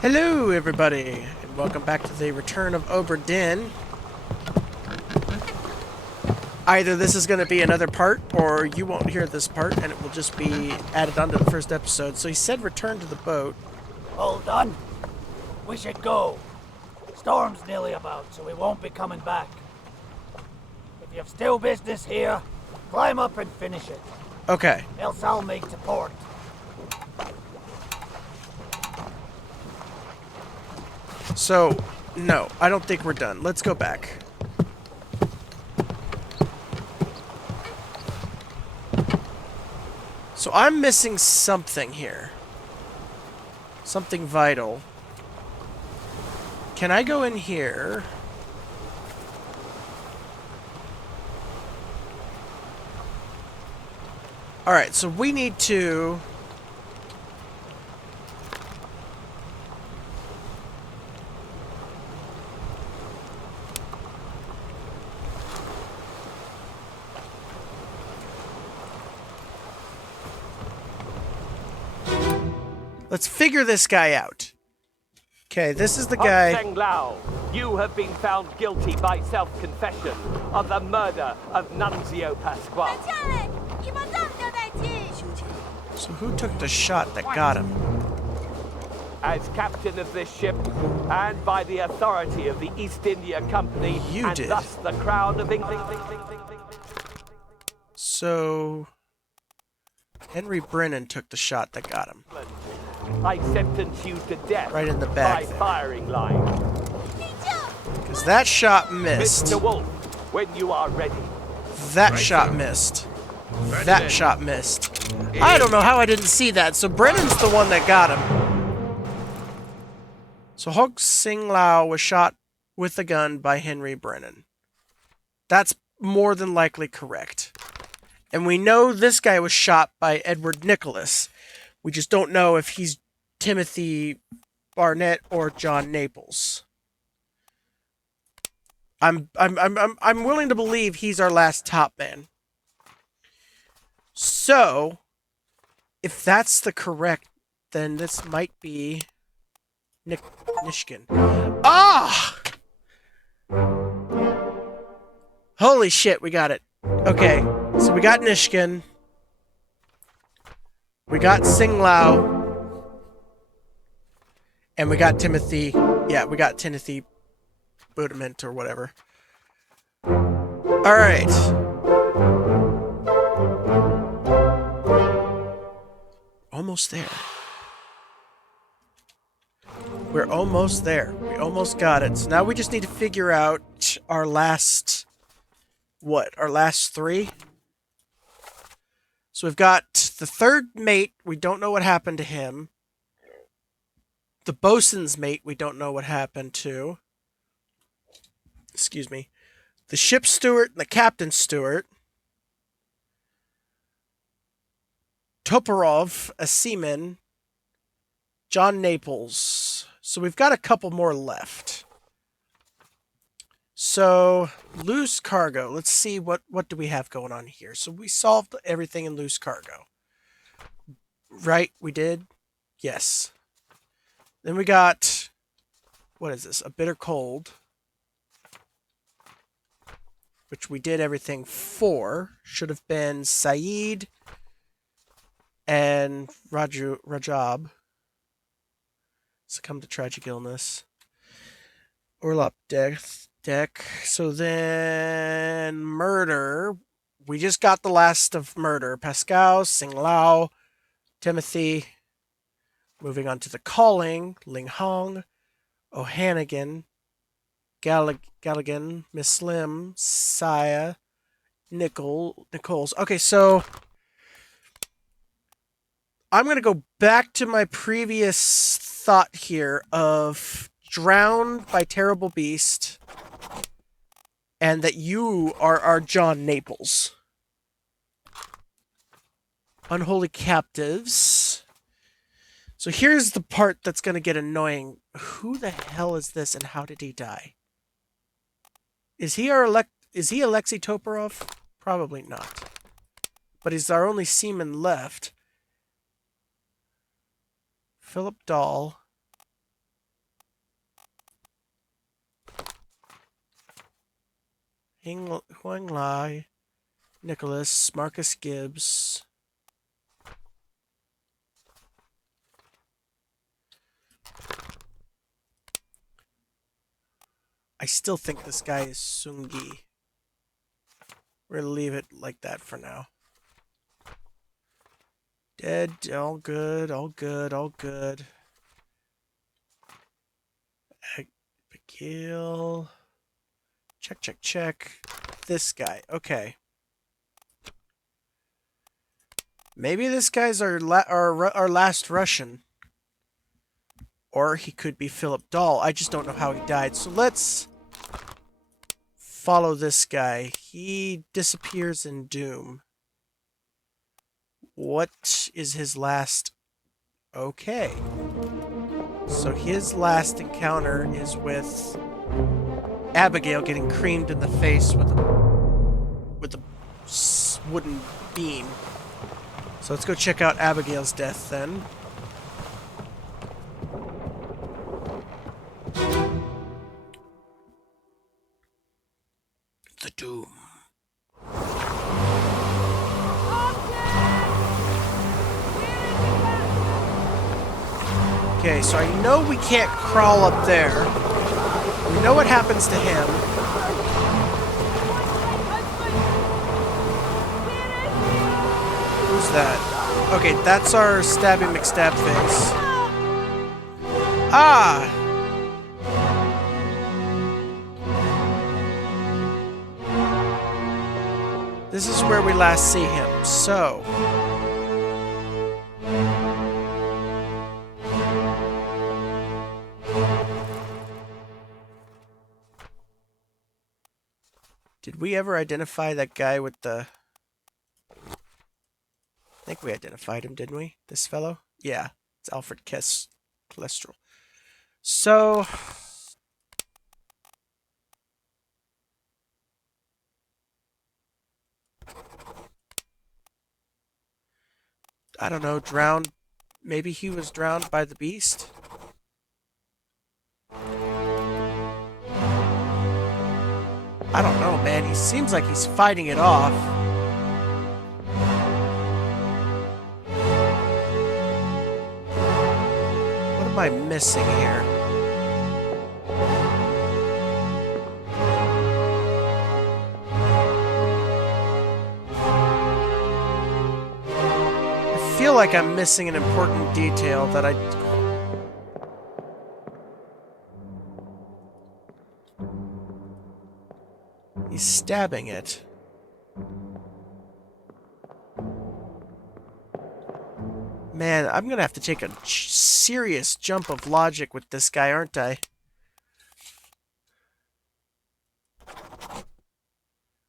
Hello, everybody, and welcome back to the return of Obra Dinn. Either this is going to be another part, or you won't hear this part, and it will just be added onto the first episode. So he said return to the boat. All done? We should go. Storm's nearly about, so we won't be coming back. If you have still business here, climb up and finish it. Okay. Else I'll make to port. So, no, I don't think we're done. Let's go back. So I'm missing something here. Something vital. Can I go in here? Alright, so we need to... Let's figure this guy out. Okay, this is the guy... Seng Lao, you have been found guilty by self-confession of the murder of Nunzio Pasquale. So who took the shot that got him? As captain of this ship, and by the authority of the East India Company, You and did. thus the Crown of England. So... Henry Brennan took the shot that got him. I sentence you to death Right in the back by there. firing line. Because that shot missed. Mr. Wolf, when you are ready. That shot missed. That shot missed. I don't know how I didn't see that. So Brennan's the one that got him. So Hog Sing Lao was shot with a gun by Henry Brennan. That's more than likely correct. And we know this guy was shot by Edward Nicholas. We just don't know if he's Timothy Barnett or John Naples. I'm willing to believe he's our last top man. So, if that's the correct, then this might be Nishkin. Ah! Holy shit, we got it. Okay, so we got Nishkin. We got Sing Lao. And we got Timothy. Yeah, we got Timothy Budament or whatever. Alright. Almost there. We're almost there. We almost got it. So now we just need to figure out our last... What? Our last three? So we've got the third mate. We don't know what happened to him. The bosun's mate. We don't know what happened to. Excuse me. The ship steward and the captain's steward. Toporov, a seaman. John Naples. So we've got a couple more left. So, loose cargo. Let's see what do we have going on here. So we solved everything in loose cargo. Right? We did? Yes. Then we got... What is this? A bitter cold. Which we did everything for. Should have been Saeed and Rajab. Succumb to tragic illness. Orlop death. So then murder. We just got the last of murder. Pascal, Sing Lao, Timothy. Moving on to the calling. Ling Hong, O'Hannigan, Galligan, Miss Slim, Saya, Nichols. Okay, so I'm going to go back to my previous thought here of drowned by terrible beast. And that you are our John Naples. Unholy captives. So here's the part that's going to get annoying. Who the hell is this and how did he die? Is he Alexei Toporov? Probably not. But he's our only seaman left. Philip Dahl. Huang Lai, Nicholas, Marcus Gibbs. I still think this guy is Sungi. We're gonna leave it like that for now. Dead, all good, all good, all good. Abigail. Check, check, check. This guy, okay. Maybe this guy's our last Russian. Or he could be Philip Dahl. I just don't know how he died. So let's follow this guy. He disappears in Doom. What is his last... Okay. So his last encounter is with Abigail getting creamed in the face with a wooden beam. So let's go check out Abigail's death then. The Doom. Okay, so I know we can't crawl up there. We know what happens to him. Who's that? Okay, that's our Stabby McStab face. Ah! This is where we last see him, so... Did we ever identify that guy with the... I think we identified him, didn't we? This fellow? Yeah, it's Alfred Cholesterol. So... I don't know, drowned. Maybe he was drowned by the beast? I don't know, man. He seems like he's fighting it off. What am I missing here? I feel like I'm missing an important detail that I... He's stabbing it. Man, I'm gonna have to take a serious jump of logic with this guy, aren't I?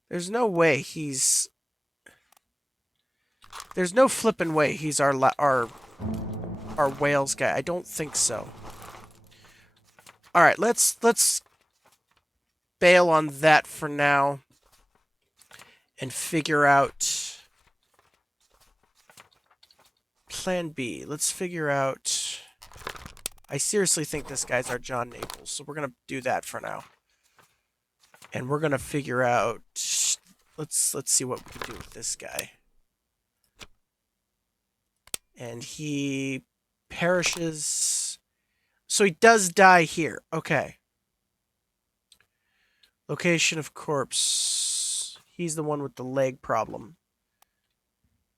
There's no way he's... There's no flippin' way he's our Wales guy. I don't think so. All right, let's bail on that for now and figure out plan B. Let's figure out... I seriously think this guy's our John Naples, so we're gonna do that for now. And we're gonna figure out... Let's see what we can do with this guy. And he perishes... So he does die here. Okay. Location of corpse. He's the one with the leg problem.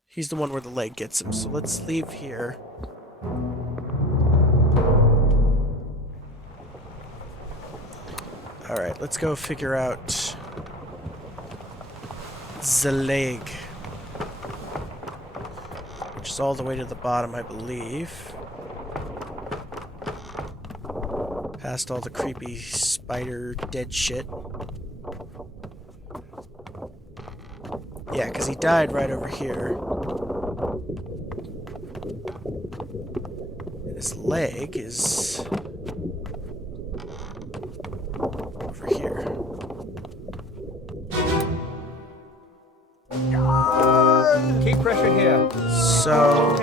He's the one where the leg gets him. So let's leave here. Alright, let's go figure out the leg. Which is all the way to the bottom, I believe. Past all the creepy spider dead shit. Yeah, because he died right over here. And his leg is... over here. Keep pressure here. So...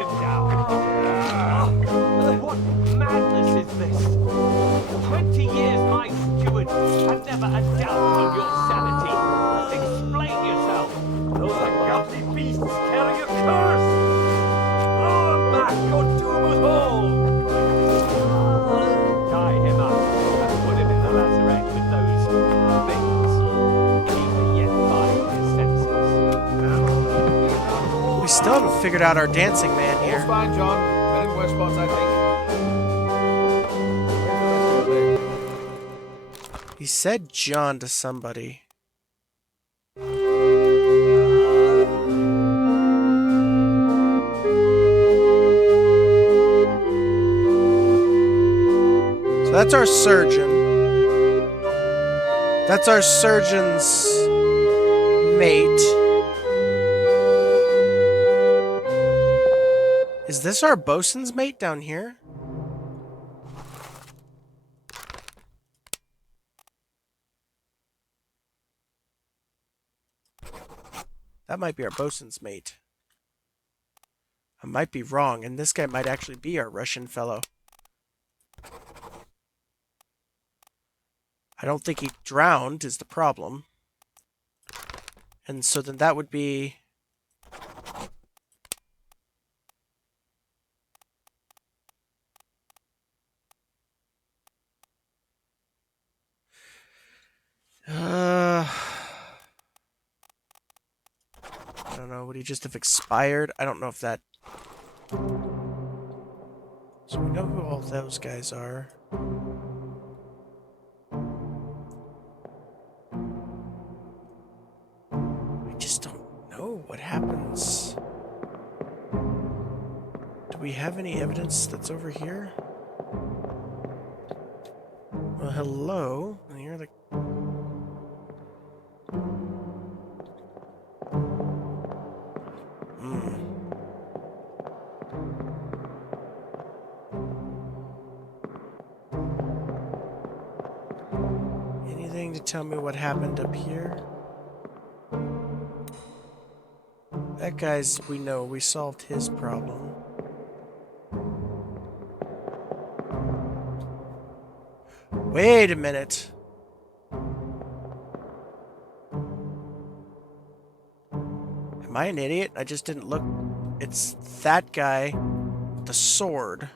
What madness is this? 20 years my steward, and never a doubt on your sanity. figured out our dancing man All's here. fine, John. Been in worse spots, I think. He said John to somebody. So that's our surgeon. That's our surgeon's mate. Is this our bosun's mate down here? That might be our bosun's mate. I might be wrong, and this guy might actually be our Russian fellow. I don't think he drowned is the problem. And so then that would be... I don't know, would he just have expired? I don't know if that... So we know who all those guys are. I just don't know what happens. Do we have any evidence that's over here? Well, hello. And you're the... Anything to tell me what happened up here? That guy's, we know, we solved his problem. Wait a minute. Am I an idiot? I just didn't look. It's that guy with the sword.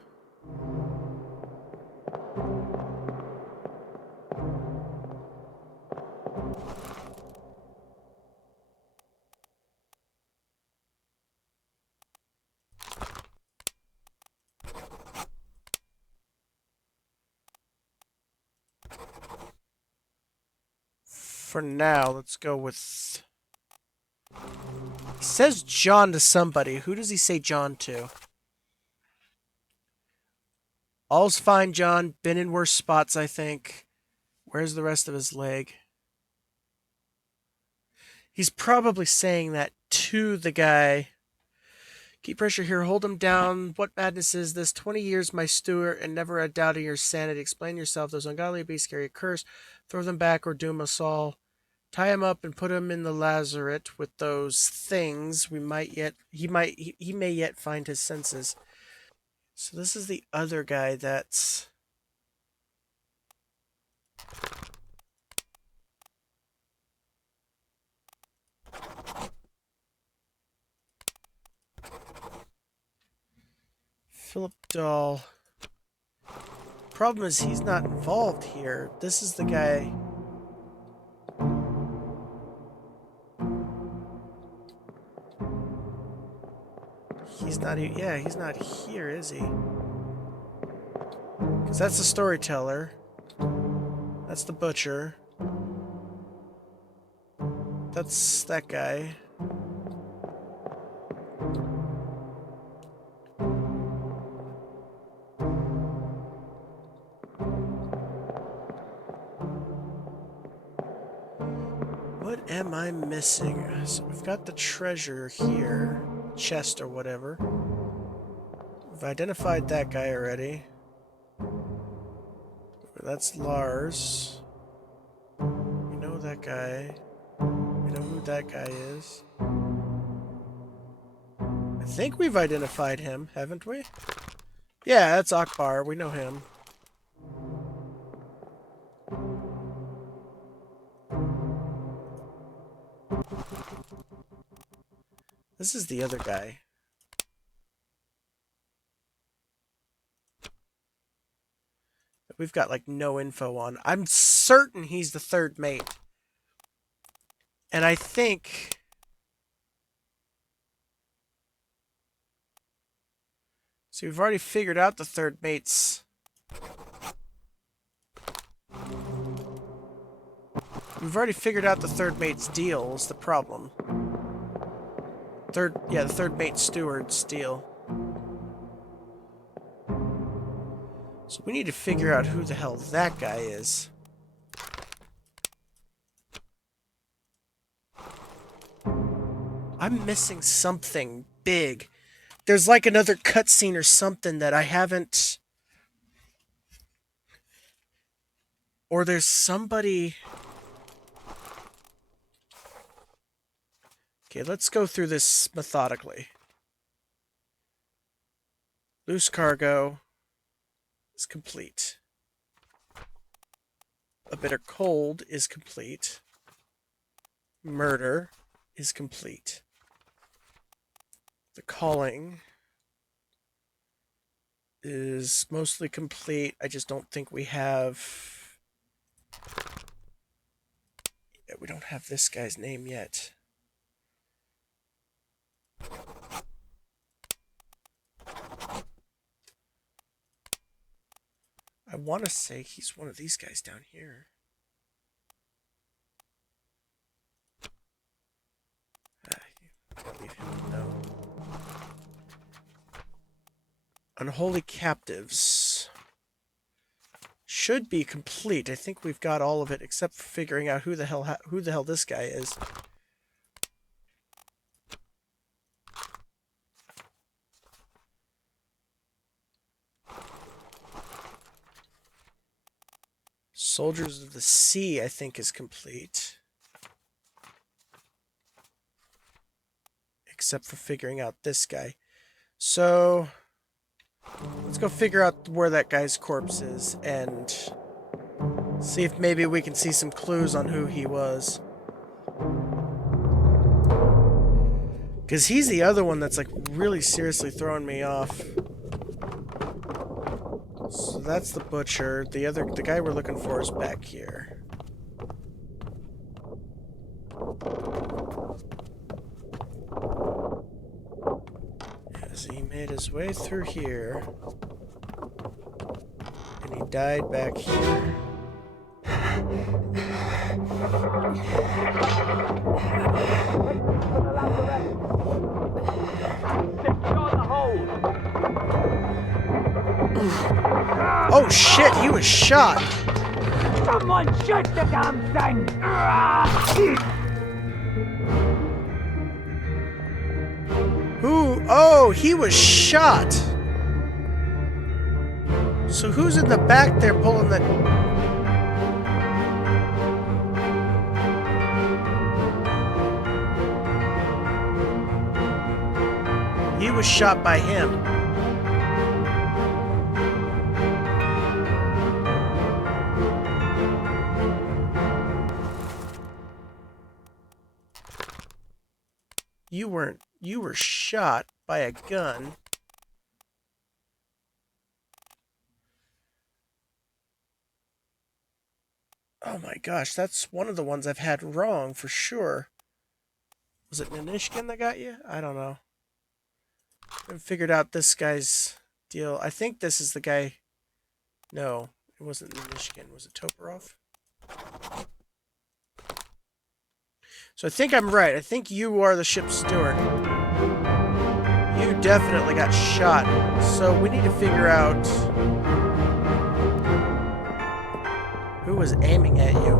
For now, let's go with... He says John to somebody. Who does he say John to? All's fine, John. Been in worse spots, I think. Where's the rest of his leg? He's probably saying that to the guy. Keep pressure here. Hold him down. What madness is this? 20 years, my steward, and never a doubt of your sanity. Explain yourself. Those ungodly beasts carry a curse. Throw them back or doom us all. Tie him up and put him in the lazaret with those things. He may yet find his senses. So this is the other guy that's... Philip Dahl. Problem is he's not involved here. This is the guy... He's not even... Yeah, he's not here, is he? Because that's the storyteller. That's the butcher. That's that guy. What am I missing? So we've got the treasure here. Chest or whatever. We've identified that guy already. That's Lars. We know that guy. We know who that guy is. I think we've identified him, haven't we? Yeah, that's Akbar. We know him. This is the other guy. We've got, like, no info on. I'm certain he's the third mate. And I think... See, we've already figured out the third mate's... We've already figured out the third mate's deal is the problem. The third mate steward's deal. So we need to figure out who the hell that guy is. I'm missing something big. There's like another cutscene or something that I haven't... Or there's somebody... Okay, let's go through this methodically. Loose cargo is complete. A bitter cold is complete. Murder is complete. The calling is mostly complete. I just don't think we have... Yeah, we don't have this guy's name yet. I want to say he's one of these guys down here. I'll leave him alone. Unholy captives should be complete. I think we've got all of it except for figuring out who the hell this guy is. Soldiers of the Sea, I think, is complete. Except for figuring out this guy. So, let's go figure out where that guy's corpse is and see if maybe we can see some clues on who he was. Because he's the other one that's like really seriously throwing me off. So that's the butcher. The guy we're looking for is back here. As he made his way through here, and he died back here. Secure the hold. Oh shit, he was shot! Someone shoot the damn thing! Who? Oh, he was shot! So who's in the back there pulling the... He was shot by him. You weren't. You were shot by a gun. Oh my gosh, that's one of the ones I've had wrong for sure. Was it Nanishkin that got you? I don't know. I haven't figured out this guy's deal. I think this is the guy. No, it wasn't Nanishkin. Was it Toporov? So I think I'm right. I think you are the ship's steward. You definitely got shot. So we need to figure out who was aiming at you.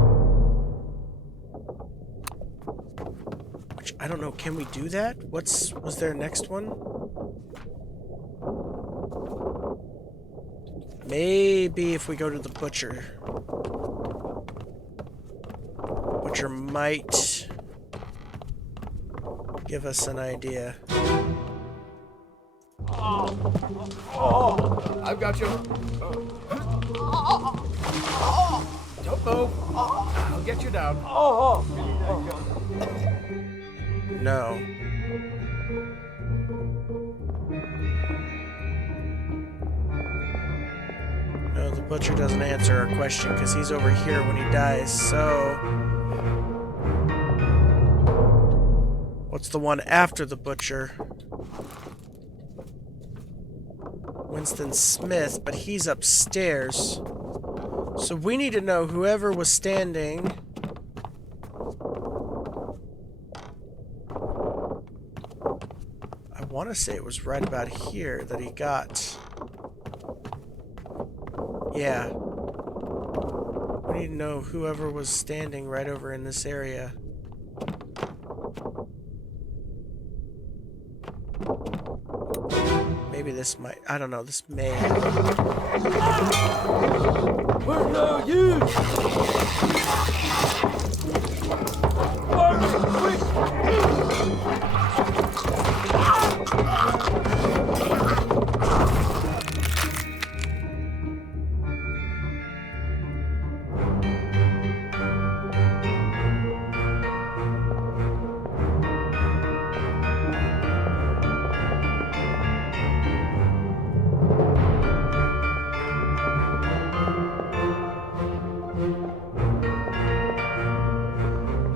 Which, I don't know. Can we do that? Was there a next one? Maybe if we go to the butcher. Butcher might give us an idea. I've got you. Don't move. I'll get you down. No. No, the butcher doesn't answer our question because he's over here when he dies, so... What's the one after the butcher? Winston Smith, but he's upstairs. So we need to know whoever was standing. I want to say it was right about here that he got. Yeah. We need to know whoever was standing right over in this area. Maybe this might. I don't know. This may. Where are you?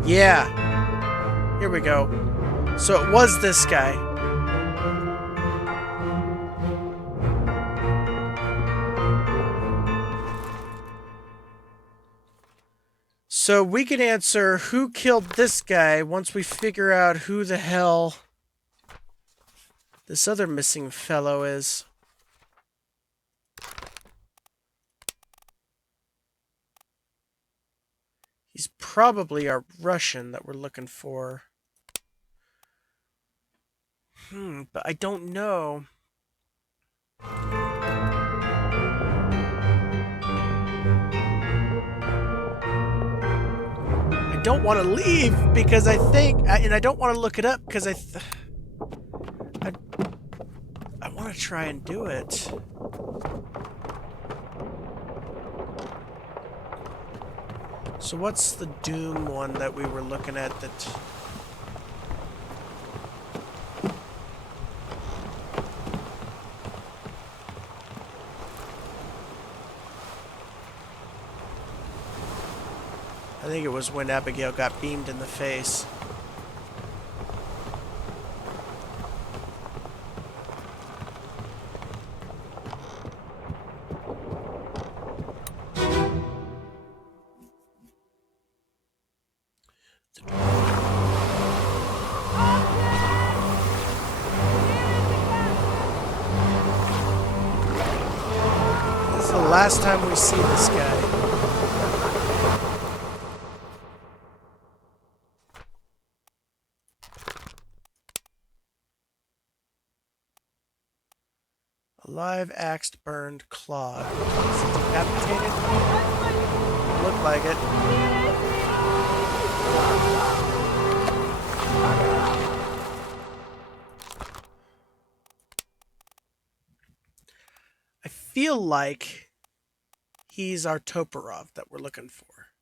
Yeah. Here we go. So it was this guy. So we can answer who killed this guy once we figure out who the hell this other missing fellow is. He's probably our Russian that we're looking for. But I don't know. I don't want to leave because I think, and I don't want to look it up because I want to try and do it. So what's the Doom one that we were looking at that... I think it was when Abigail got beamed in the face. This is the last time we see this guy. Alive, axed, burned, clawed. Is it decapitated? Looked like it. I feel like he's our Toporov that we're looking for.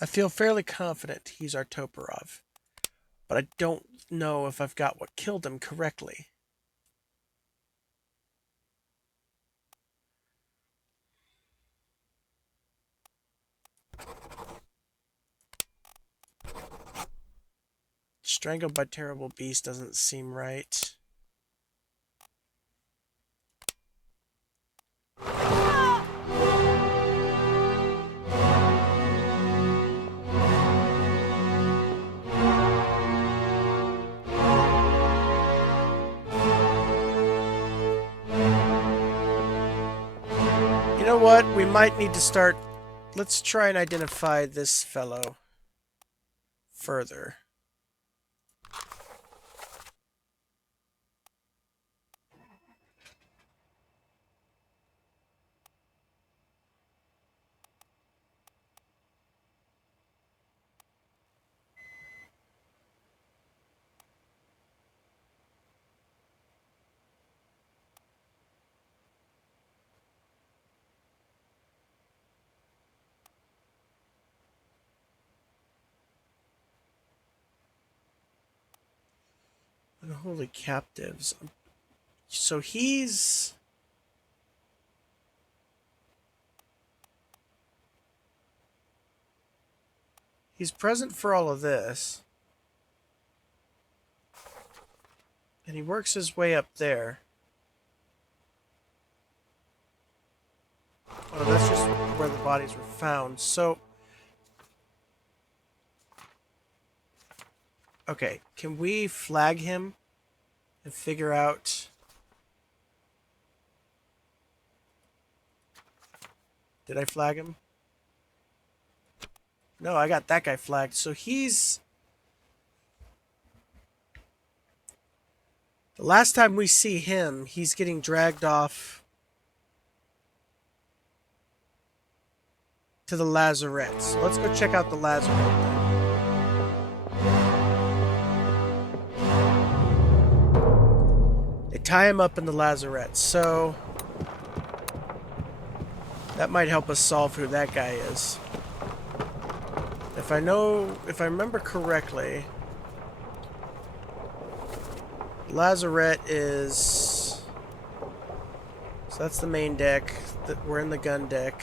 I feel fairly confident he's our Toporov. But I don't know if I've got what killed him correctly. Strangled by terrible beast doesn't seem right. You know what? We might need to start... Let's try and identify this fellow further. Unholy captives. So he's... He's present for all of this. And he works his way up there. Oh, that's just where the bodies were found. So, okay, can we flag him and figure out... Did I flag him? No, I got that guy flagged. So he's... The last time we see him, he's getting dragged off to the lazarette. So let's go check out the lazarette then. They tie him up in the lazarette, so that might help us solve who that guy is. If I remember correctly, lazarette is... So that's the main deck. We're in the gun deck.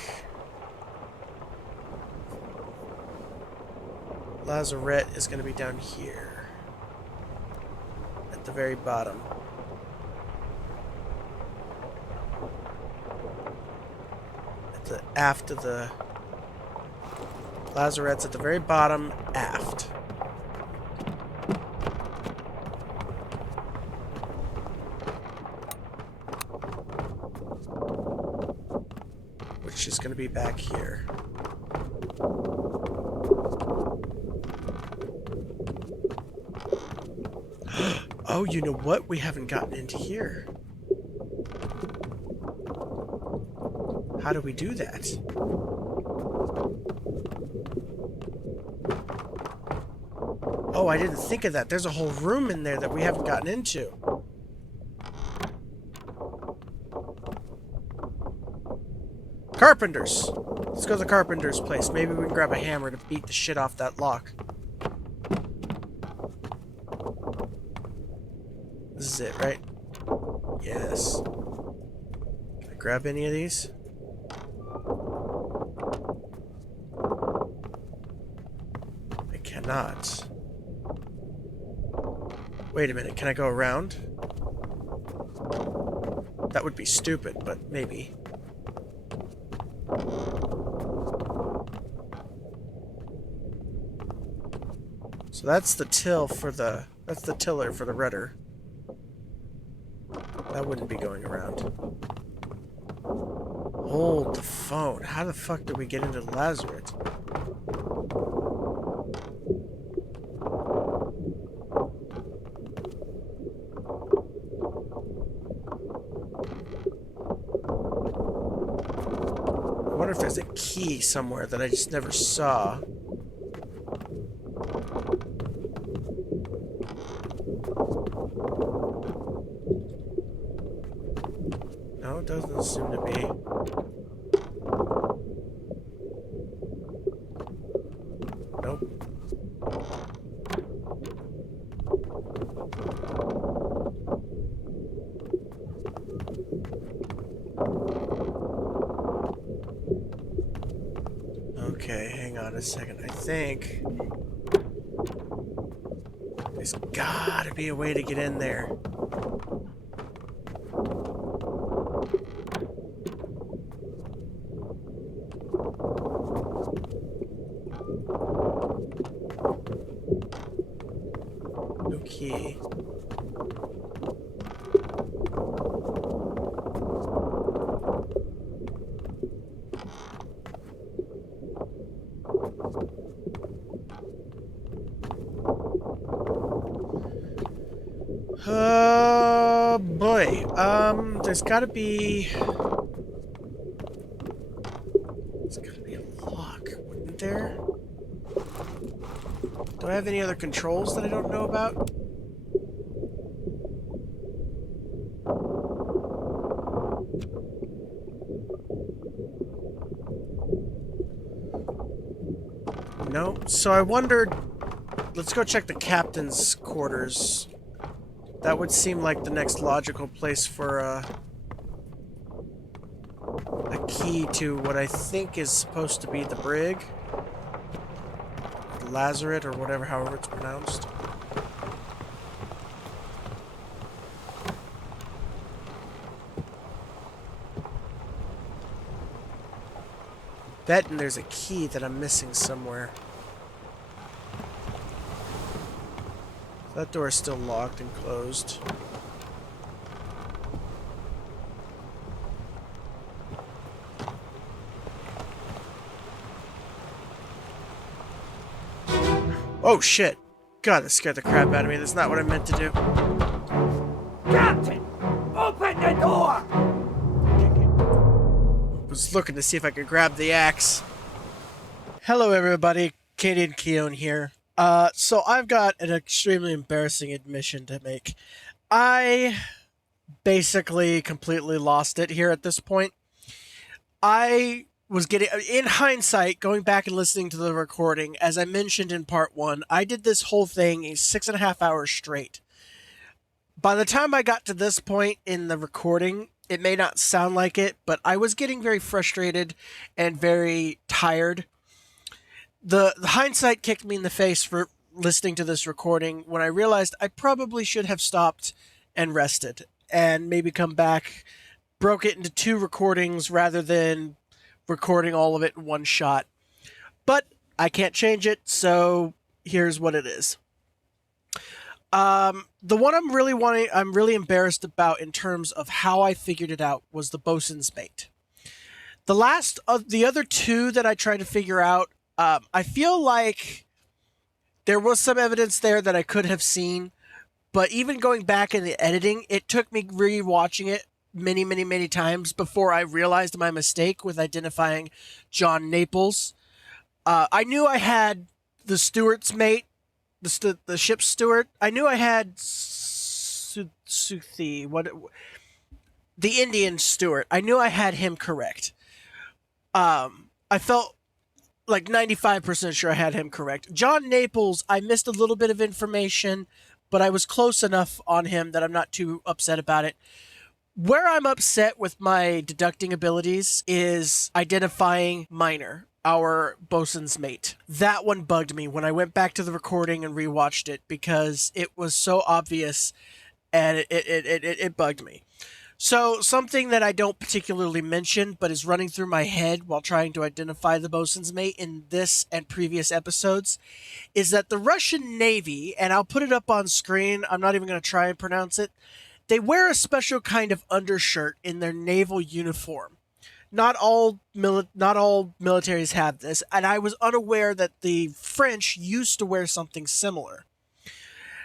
Lazarette is going to be down here. At the very bottom. At the aft of the... Lazarette's at the very bottom, aft. Which is going to be back here. Oh, you know what? We haven't gotten into here. How do we do that? Oh, I didn't think of that. There's a whole room in there that we haven't gotten into. Carpenters! Let's go to the carpenter's place. Maybe we can grab a hammer to beat the shit off that lock. This is it, right? Yes. Can I grab any of these? I cannot. Wait a minute, can I go around? That would be stupid, but maybe. So that's the till for the... That's the tiller for the rudder. That wouldn't be going around. Hold the phone. How the fuck did we get into the lazarette? I wonder if there's a key somewhere that I just never saw. No, it doesn't seem to be. Nope. Okay, hang on a second. I think there's gotta be a way to get in there. No key. Boy. There's gotta be... There's gotta be a lock, wouldn't there? Do I have any other controls that I don't know about? No. So I wondered... Let's go check the captain's quarters. That would seem like the next logical place for a key to what I think is supposed to be the brig. The lazarette, or whatever, however it's pronounced. Betting there's a key that I'm missing somewhere. That door is still locked and closed. Oh shit! God, that scared the crap out of me. That's not what I meant to do. Captain! Open the door! Was looking to see if I could grab the axe. Hello everybody, Katie and Keone here. So I've got an extremely embarrassing admission to make. I basically completely lost it here at this point. I was getting, in hindsight, going back and listening to the recording, as I mentioned in part 1, I did this whole thing in 6.5 hours straight. By the time I got to this point in the recording, it may not sound like it, but I was getting very frustrated and very tired. The hindsight kicked me in the face for listening to this recording when I realized I probably should have stopped and rested and maybe come back, broke it into 2 recordings rather than recording all of it in one shot. But I can't change it, so here's what it is. The one I'm really embarrassed about in terms of how I figured it out was the bosun's mate. The last of the other 2 that I tried to figure out, I feel like there was some evidence there that I could have seen, but even going back in the editing, it took me rewatching it many times before I realized my mistake with identifying John Naples. I knew I had the steward's mate, the ship's steward. I knew I had Suthi, the Indian steward. I knew I had him correct. I felt like 95% sure I had him correct. John Naples, I missed a little bit of information, but I was close enough on him that I'm not too upset about it. Where I'm upset with my deducting abilities is identifying Miner, our bosun's mate. That one bugged me when I went back to the recording and rewatched it because it was so obvious and it bugged me. So something that I don't particularly mention but is running through my head while trying to identify the bosun's mate in this and previous episodes is that the Russian Navy, and I'll put it up on screen, I'm not even going to try and pronounce it, they wear a special kind of undershirt in their naval uniform. Not all militaries have this, and I was unaware that the French used to wear something similar.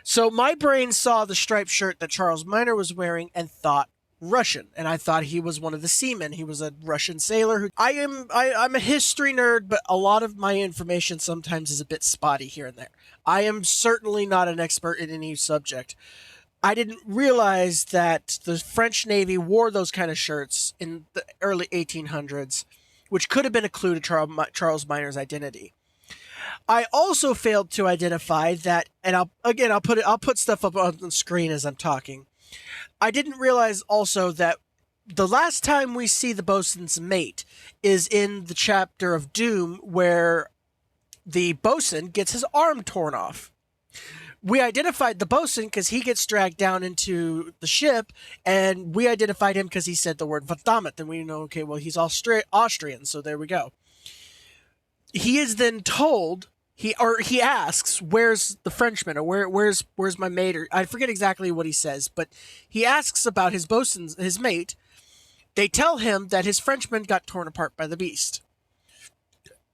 So my brain saw the striped shirt that Charles Miner was wearing and thought Russian, and I thought he was one of the seamen. He was a Russian sailor who I'm a history nerd, but a lot of my information sometimes is a bit spotty here and there. I am certainly not an expert in any subject. I didn't realize that the French Navy wore those kind of shirts in the early 1800s, which could have been a clue to Charles Miner's identity. I also failed to identify that, and I'll put stuff up on the screen as I'm talking. I didn't realize also that the last time we see the bosun's mate is in the chapter of Doom where the bosun gets his arm torn off. We identified the bosun because he gets dragged down into the ship, and we identified him because he said the word Verdammt, and we know, okay, well, he's Austrian, so there we go. He is then told, he asks, where's the Frenchman, or where's my mate, or I forget exactly what he says, but he asks about his mate. They tell him that his Frenchman got torn apart by the beast.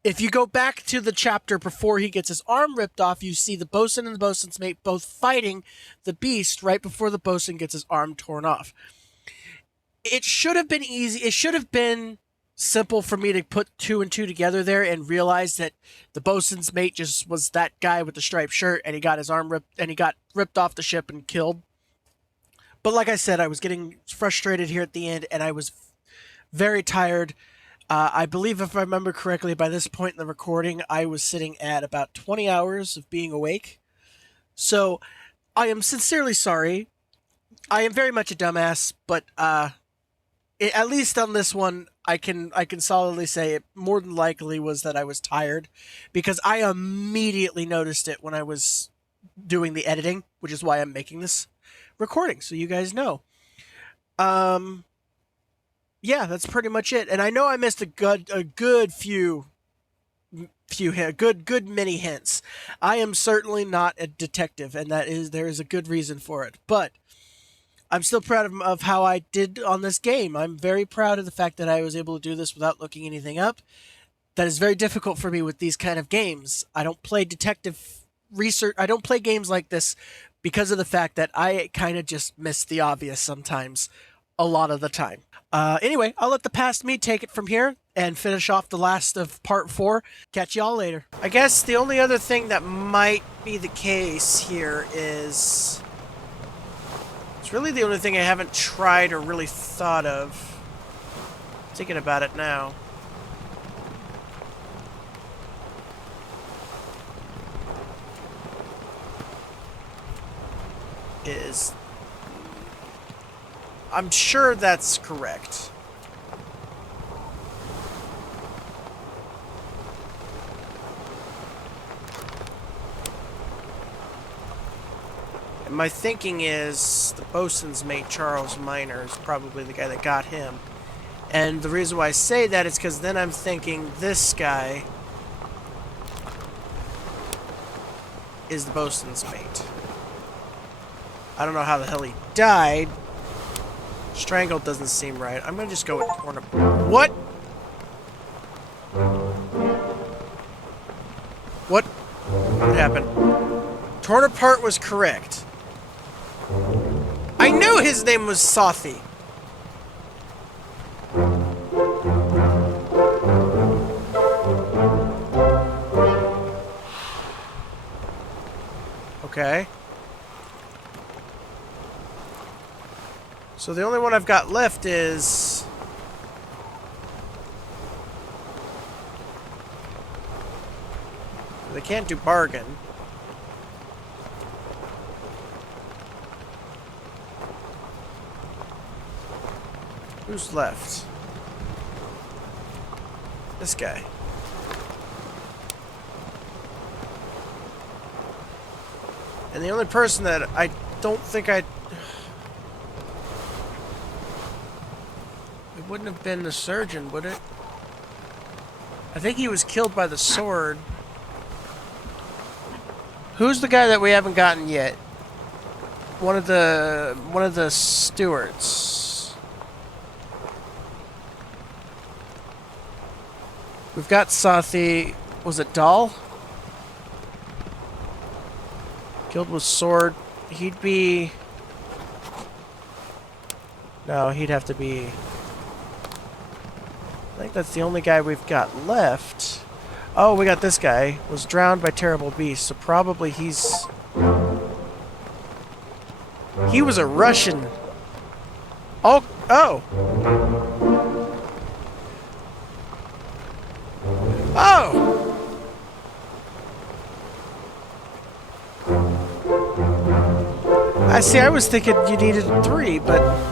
If you go back to the chapter before he gets his arm ripped off, you see the bosun and the bosun's mate both fighting the beast right before the bosun gets his arm torn off. It should have been easy. It should have been simple for me to put 2 and 2 together there and realize that the bosun's mate just was that guy with the striped shirt and he got his arm ripped and he got ripped off the ship and killed. But like I said, I was getting frustrated here at the end and I was very tired. I believe, if I remember correctly, by this point in the recording, I was sitting at about 20 hours of being awake. So, I am sincerely sorry. I am very much a dumbass, but at least on this one, I can solidly say it more than likely was that I was tired, because I immediately noticed it when I was doing the editing, which is why I'm making this recording, so you guys know. yeah, that's pretty much it. And I know I missed a good few good many hints. I am certainly not a detective, and there is a good reason for it. But I'm still proud of how I did on this game. I'm very proud of the fact that I was able to do this without looking anything up. That is very difficult for me with these kind of games. I don't play detective research. I don't play games like this because of the fact that I kind of just miss the obvious sometimes, a lot of the time. Anyway, I'll let the past me take it from here and finish off the last of part 4. Catch y'all later. I guess the only other thing that might be the case here is... It's really the only thing I haven't tried or really thought of. Thinking about it now. Is... I'm sure that's correct. And my thinking is the bosun's mate, Charles Miner, is probably the guy that got him. And the reason why I say that is because then I'm thinking this guy is the bosun's mate. I don't know how the hell he died. Strangled doesn't seem right. I'm gonna just go with torn apart. What? What happened? Torn apart was correct. I knew his name was Sothi. Okay. So the only one I've got left is... They can't do bargain. Who's left? This guy. And the only person that I don't think It wouldn't have been the surgeon, would it? I think he was killed by the sword. Who's the guy that we haven't gotten yet? One of the stewards. We've got Sothi. Was it Dahl? Killed with sword. He'd be... No, he'd have to be... I think that's the only guy we've got left. Oh, we got this guy. Was drowned by terrible beasts, so probably he's... He was a Russian. Oh! Oh! Oh! I see, I was thinking you needed 3, but...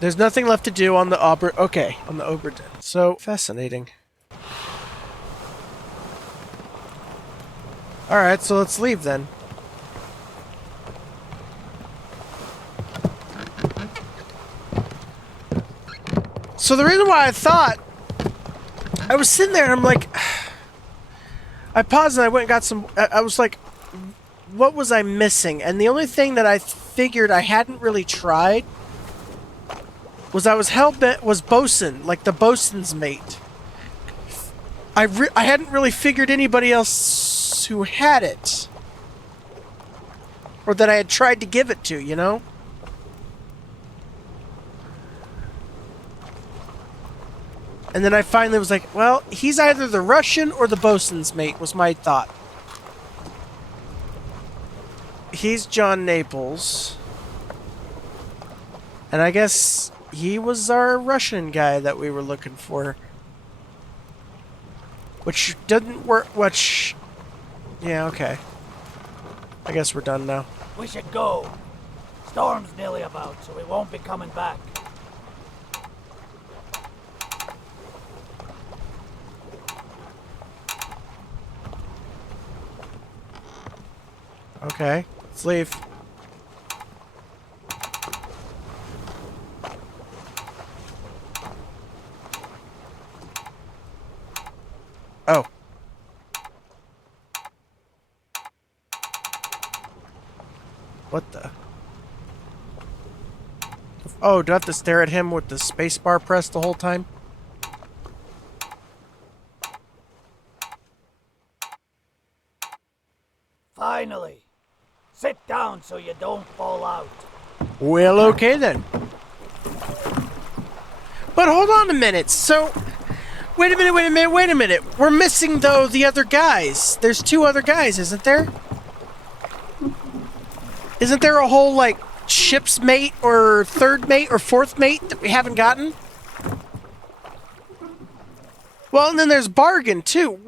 There's nothing left to do on the Obra... Okay, on the Obra Dinn. So, fascinating. Alright, so let's leave then. So the reason why I thought... I was sitting there and I'm like... I paused and I went and got some... I was like... What was I missing? And the only thing that I figured I hadn't really tried... was I was hell-bent was bosun, like the bosun's mate. I hadn't really figured anybody else who had it. Or that I had tried to give it to, you know? And then I finally was like, well, he's either the Russian or the bosun's mate, was my thought. He's John Naples. And I guess... he was our Russian guy that we were looking for. Which didn't work, which... Yeah, okay. I guess we're done now. We should go. Storm's nearly about, so we won't be coming back. Okay, let's leave. Oh. What the? Oh, do I have to stare at him with the spacebar pressed the whole time? Finally. Sit down so you don't fall out. Well, okay then. But hold on a minute. So, wait a minute. We're missing, though, the other guys. There's 2 other guys, isn't there? Isn't there a whole, like, ship's mate or 3rd mate or 4th mate that we haven't gotten? Well, and then there's Bargain, too.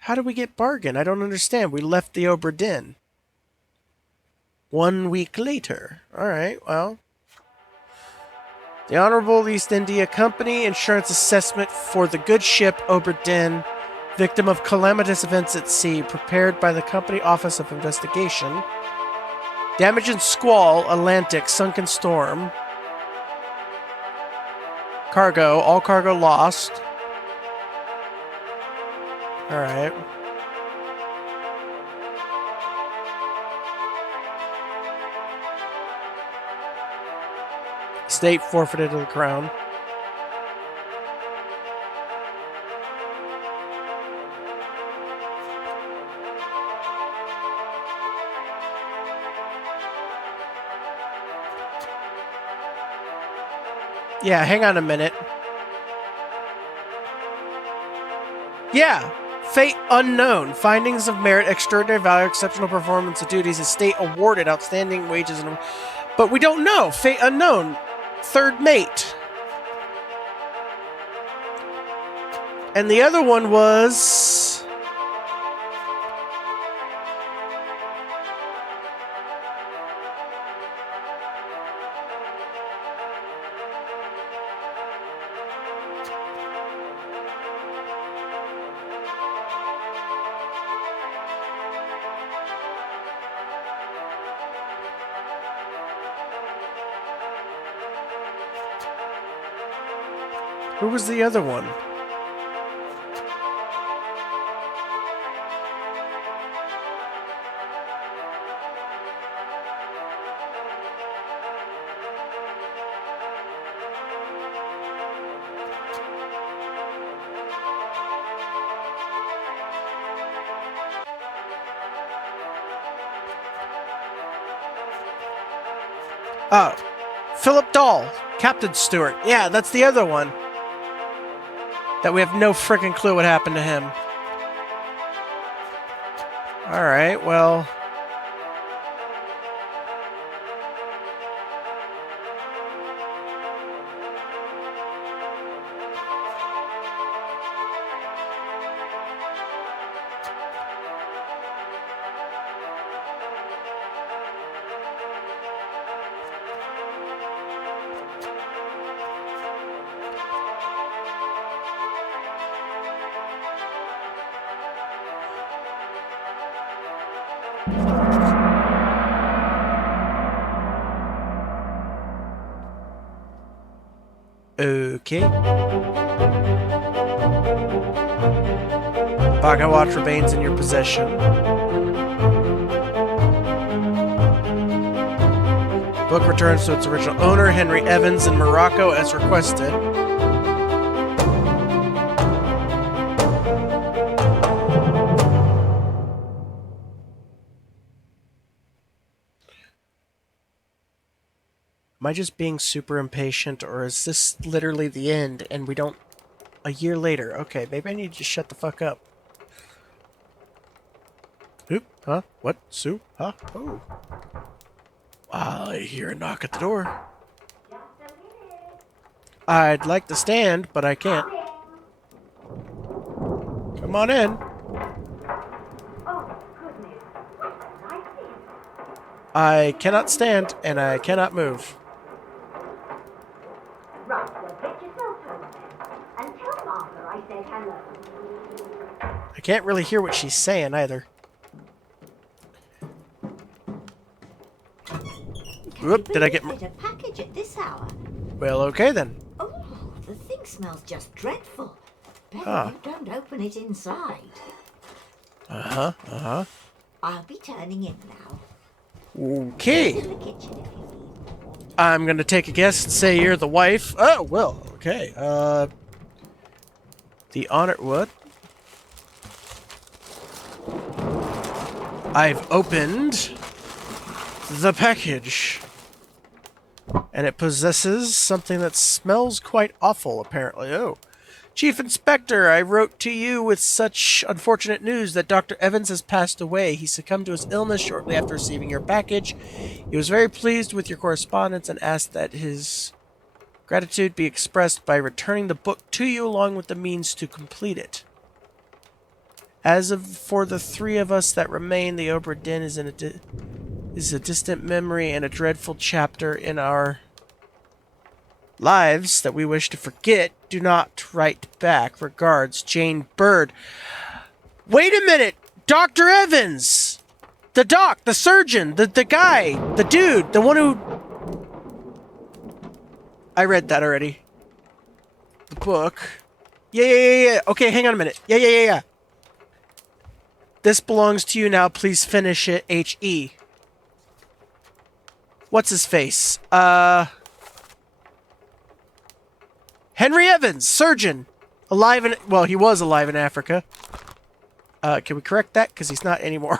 How do we get Bargain? I don't understand. We left the Obra Dinn. 1 week later. Alright, well. The Honorable East India Company insurance assessment for the good ship Obra Dinn, victim of calamitous events at sea, prepared by the Company Office of Investigation. Damage in squall, Atlantic, sunken storm. Cargo, all cargo lost. Alright. State forfeited to the crown. Yeah, hang on a minute. Yeah. Fate unknown. Findings of merit, extraordinary value, exceptional performance of duties, estate awarded, outstanding wages, and... But we don't know. Fate unknown. 3rd mate. And the other one was... Who was the other one? Oh, Philip Dahl, Captain Stewart. Yeah, that's the other one. That we have no frickin' clue what happened to him. Alright, well... Okay. Pocket watch remains in your possession. Book returns to its original owner, Henry Evans, in Morocco, as requested. Am I just being super impatient, or is this literally the end and we don't... A year later. Okay, maybe I need to shut the fuck up. Oop, huh? What? Sue? Huh? Oh. I hear a knock at the door. I'd like to stand, but I can't. Come on in. I cannot stand, and I cannot move. Right, well, get yourself home then. And tell Martha I said hello. I can't really hear what she's saying either. Whoop, did I get... A package at this hour? Well, okay then. Oh, the thing book smells just dreadful. Better Huh. you don't open it inside. Uh-huh. I'll be turning in now. Okay. To the kitchen if you need. I'm gonna take a guess and say you're the wife. Oh, well, okay. The honor... What? I've opened the package. And it possesses something that smells quite awful, apparently. Oh. Chief Inspector, I wrote to you with such unfortunate news that Dr. Evans has passed away. He succumbed to his illness shortly after receiving your package. He was very pleased with your correspondence and asked that his gratitude be expressed by returning the book to you along with the means to complete it. As of for the three of us that remain, the Obra Dinn is a distant memory and a dreadful chapter in our lives that we wish to forget. Do not write back. Regards, Jane Bird. Wait a minute! Dr. Evans! The doc, the surgeon, the guy, the dude, the one who... I read that already. The book. Yeah. Okay, hang on a minute. Yeah. This belongs to you now. Please finish it. H.E. What's his face? Henry Evans, surgeon. Alive in... Well, he was alive in Africa. Can we correct that? Because he's not anymore.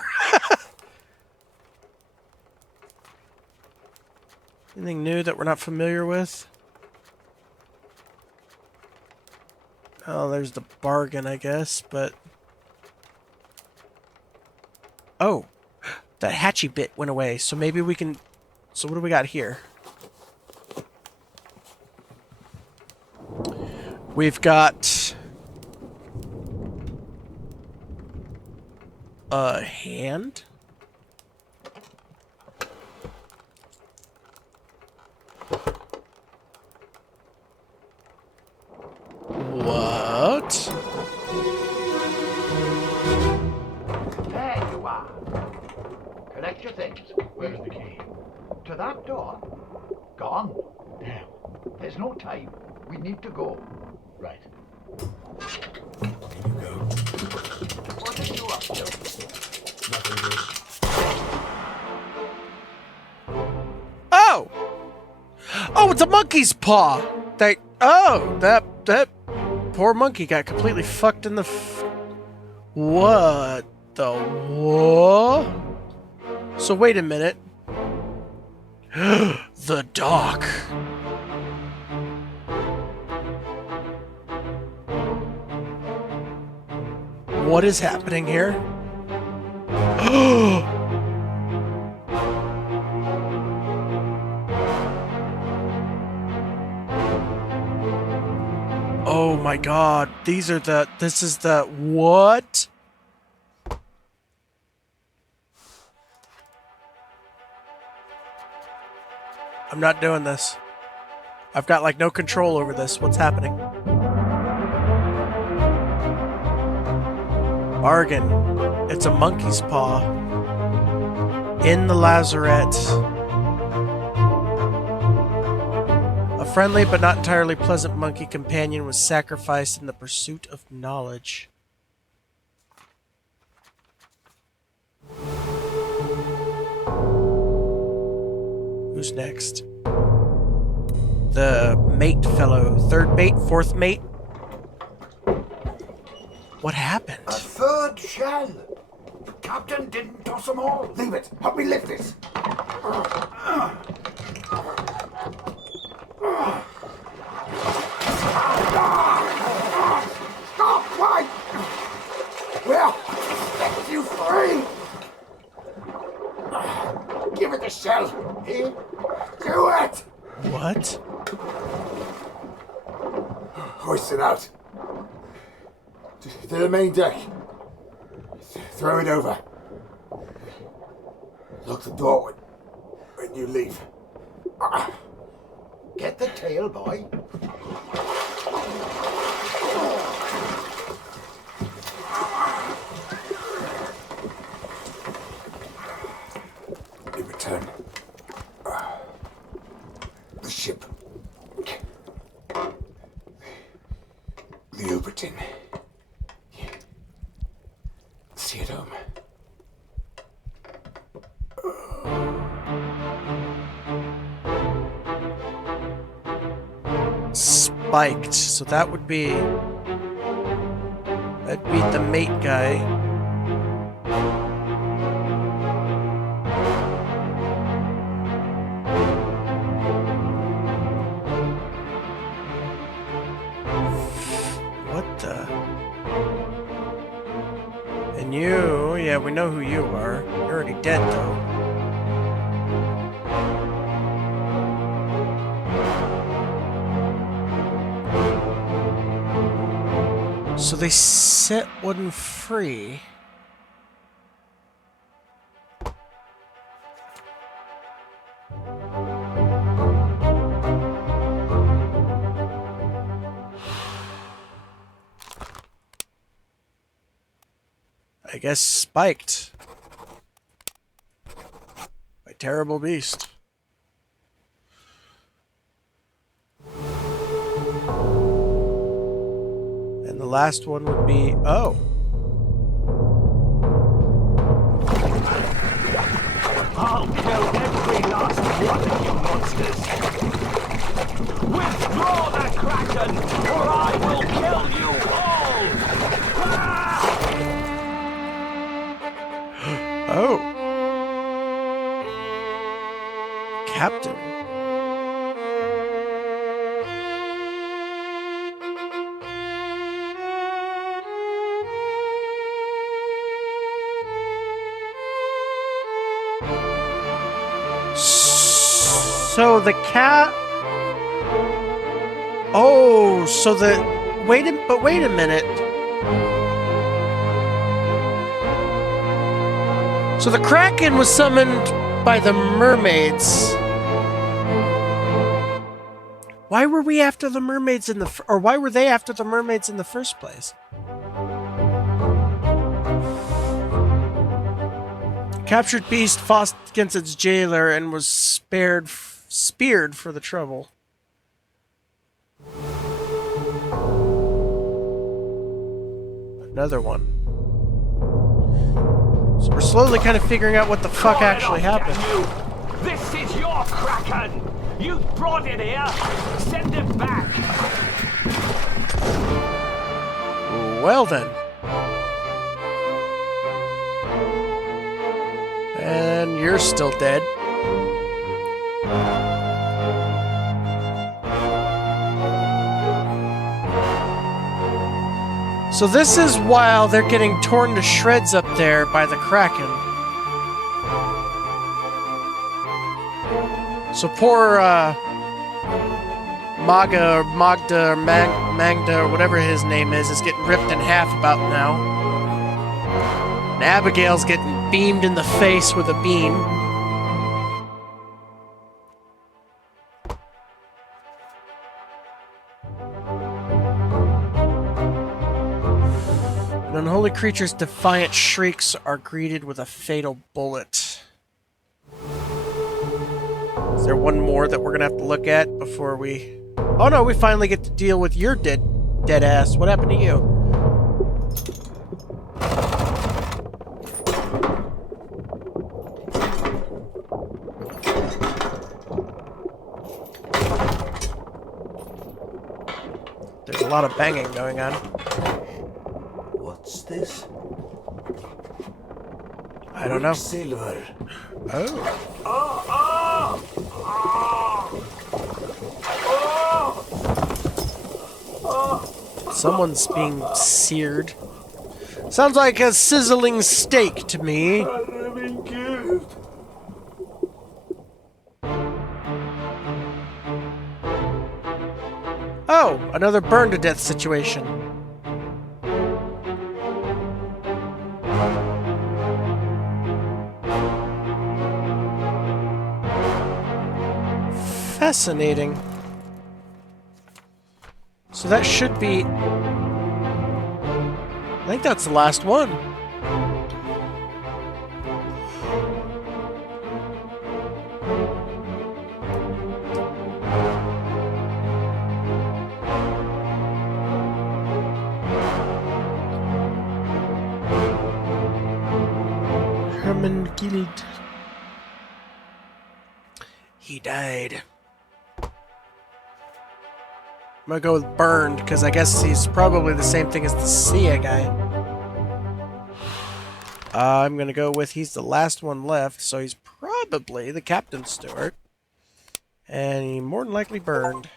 Anything new that we're not familiar with? Oh, there's the bargain, I guess, but... Oh, that hatchy bit went away, so maybe we can... So what do we got here? We've got... a hand? What? There you are. Collect your things. Where's the key? To that door. Gone. Damn. There's no time. We need to go. Right. Here you go. What are you up to? Nothing good. Oh! Oh, it's a monkey's paw! That poor monkey got completely fucked in the What the what? So wait a minute. The dock. What is happening here? Oh my god, this is the, what? I'm not doing this. I've got like no control over this. What's happening? Bargain. It's a monkey's paw. In the lazarette. A friendly but not entirely pleasant monkey companion was sacrificed in the pursuit of knowledge. Who's next? The mate fellow. Third mate? Fourth mate? What happened? A third shell. Captain didn't toss them all. Leave it. Help me lift this. Stop! Why? Well, set you free. Give it the shell. Here. Do it. What? Hoist it out. To the main deck. Throw it over. Lock the door when you leave. Get the tail, boy. In return, the ship. Dinn. See you at home. Spiked. So that would be... That'd be the mate guy. What the... And you... Yeah, we know who you are. You're already dead, though. So they set one free. I guess spiked. By Terrible Beast. And the last one would be... Oh. I'll kill every last one of you monsters! Withdraw the Kraken, or I will kill you all! Oh. Captain. So the cat... Oh, so the... wait a minute. So the Kraken was summoned by the mermaids. Why were we after the mermaids in the... or why were they after the mermaids in the first place? Captured beast fought against its jailer and was speared for the trouble. Another one. So we're slowly kind of figuring out what the fuck actually happened. This is your Kraken! You brought it here! Send it back! Well then. And you're still dead. So this is while they're getting torn to shreds up there by the Kraken. So poor Magda, or whatever his name is getting ripped in half about now. And Abigail's getting beamed in the face with a beam. An unholy creature's defiant shrieks are greeted with a fatal bullet. Is there one more that we're gonna have to look at before we... Oh no, we finally get to deal with your dead ass. What happened to you? There's a lot of banging going on. What's this? I don't know. Silver. Oh. Someone's being seared. Sounds like a sizzling steak to me. Oh, another burn to death situation. Fascinating. So that should be... I think that's the last one. killed. He died. I'm gonna go with burned, because I guess he's probably the same thing as the Sia guy. I'm gonna go with he's the last one left, so he's probably the Captain Stewart. And he more than likely burned.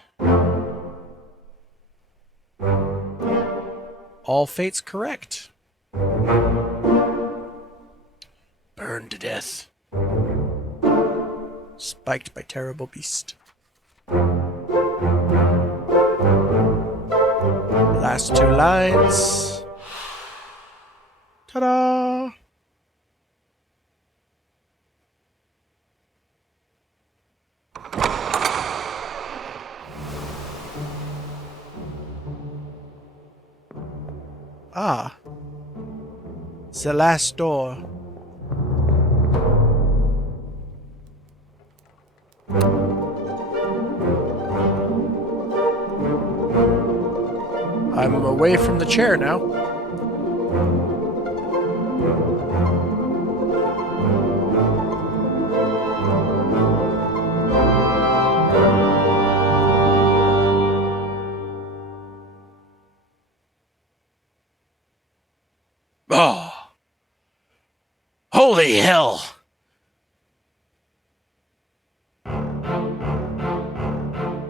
All fates correct. Burned to death. Spiked by terrible beast. Last two lines. Ta-da! Ah. It's the last door. I'm away from the chair now. Oh. Holy hell.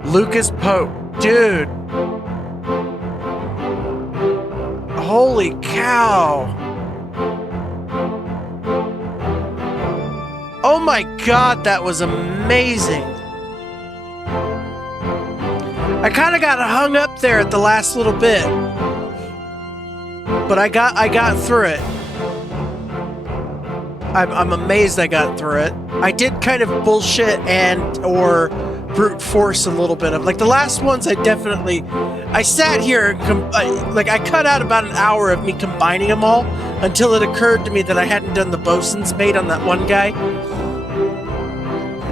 Lucas Pope. Dude. Holy cow. Oh my god, that was amazing. I kind of got hung up there at the last little bit. But I got through it. I'm amazed I got through it. I did kind of bullshit or brute force a little bit of, like, the last ones I sat here and I cut out about an hour of me combining them all until it occurred to me that I hadn't done the bosun's mate on that one guy.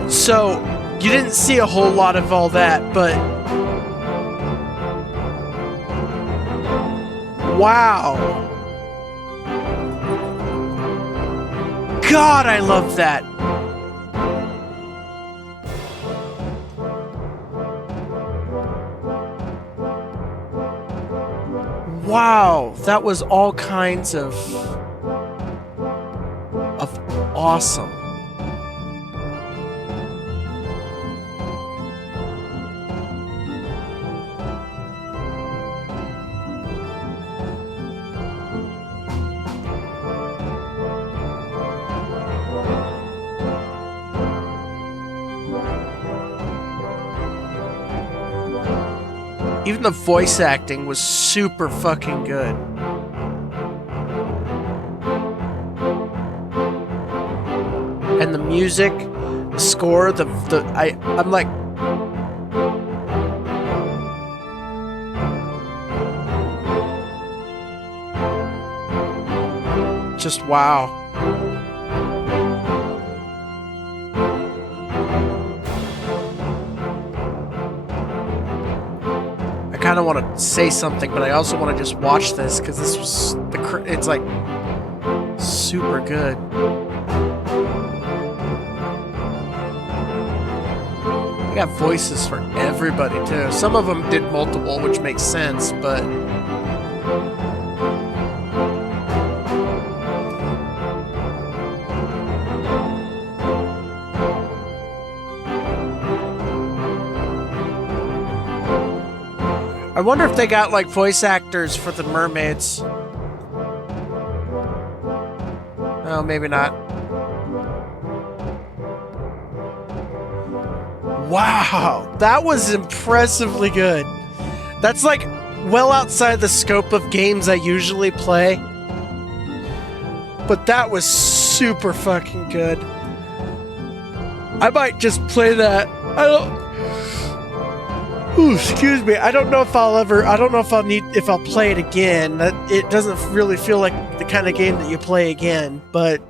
So you didn't see a whole lot of all that, but wow. God, I love that. Wow, that was all kinds of awesome. Even the voice acting was super fucking good. And the music, the score, I'm like, just wow. I kind of want to say something, but I also want to just watch this because this was it's like super good. I got voices for everybody too. Some of them did multiple, which makes sense, but I wonder if they got, like, voice actors for the mermaids. Oh, maybe not. Wow, that was impressively good. That's, like, well outside the scope of games I usually play. But that was super fucking good. I might just play that. Ooh, excuse me. I don't know if I'll play it again. It doesn't really feel like the kind of game that you play again, but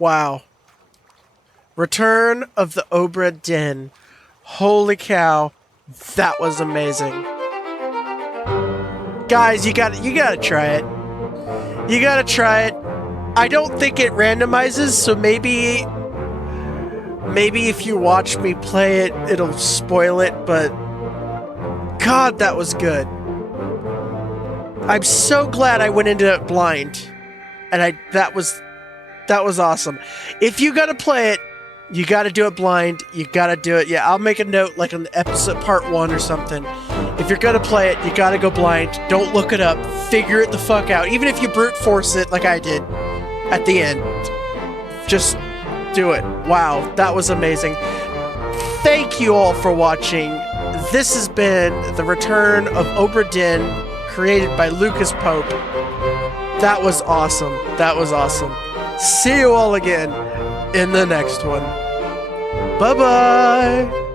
wow. Return of the Obra Dinn. Holy cow. That was amazing. Guys, you gotta try it. You gotta try it. I don't think it randomizes, so maybe if you watch me play it, it'll spoil it, but God, that was good. I'm so glad I went into it blind. And that was awesome. If you gotta play it, you gotta do it blind. You gotta do it. Yeah, I'll make a note like on the episode part 1 or something. If you're gonna play it, you gotta go blind. Don't look it up. Figure it the fuck out. Even if you brute force it like I did at the end. Just do it. Wow, that was amazing. Thank you all for watching. This has been the return of Obra Dinn, created by Lucas Pope. That was awesome. That was awesome. See you all again in the next one. Bye-bye!